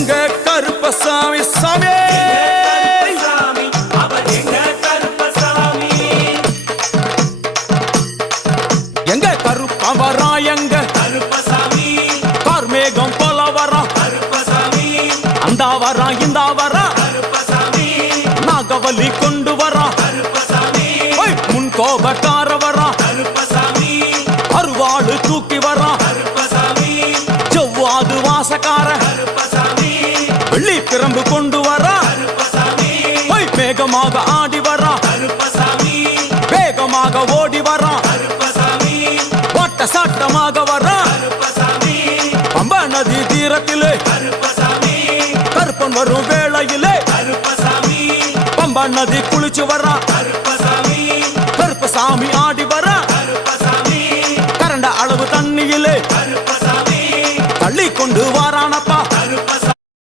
எங்க கருப்பசாமி சாமி எங்க கருப்பா வரா எங்க கருப்பசாமி கார்மேகம் போல வரா கருப்பசாமி அந்த வரா இந்த வரா கருப்பசாமி நாகவலி கொண்டு வரா கருப்பசாமி முன் கோபக்கார வரா கருப்பசாமி அருவாடு தூக்கி வரா கருப்பசாமி செவ்வாது வாசக்கார கருப்பசாமி வெள்ளி பிரம்பு கொண்டு வரா கருப்பசாமி வேகமாக ஆடி வரா கருப்பசாமி வேகமாக ஓடி வரா கருப்பசாமி ஓட்ட சாட்டமாக வரா கருப்பசாமி பம்பா நதி தீரத்திலே கருப்பசாமி கருப்பன் வரும் வேளையிலே கருப்பசாமி பம்பா நதி குளிச்சு வரா கருப்பசாமி கருப்பசாமி ஆடி வரா கருப்பசாமி கரண்ட அளவு தண்ணியிலே கருப்பசாமி தள்ளி கொண்டு வாரான்